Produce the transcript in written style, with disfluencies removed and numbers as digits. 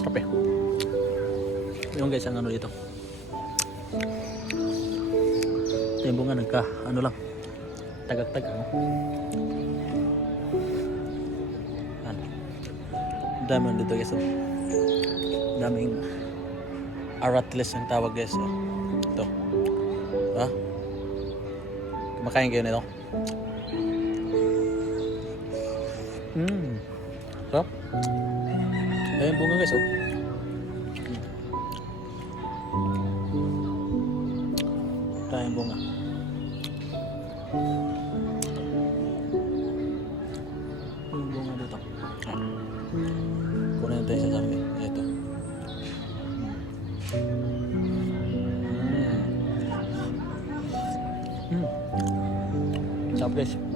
Kape. Yung guys, ang ano dito. Ito yung bunga nagka, ano lang. Tagag-tag, ano. Ano. Dami dito guys, oh. Daming aratles ang tawag guys, oh. Ito. Ha? Kumakain kayo nito? Sarap. Ayan bunga guys, oh. Tayong bunga. Yung bunga dito. Kunin natin isa sa amin. Ito. Sarap guys.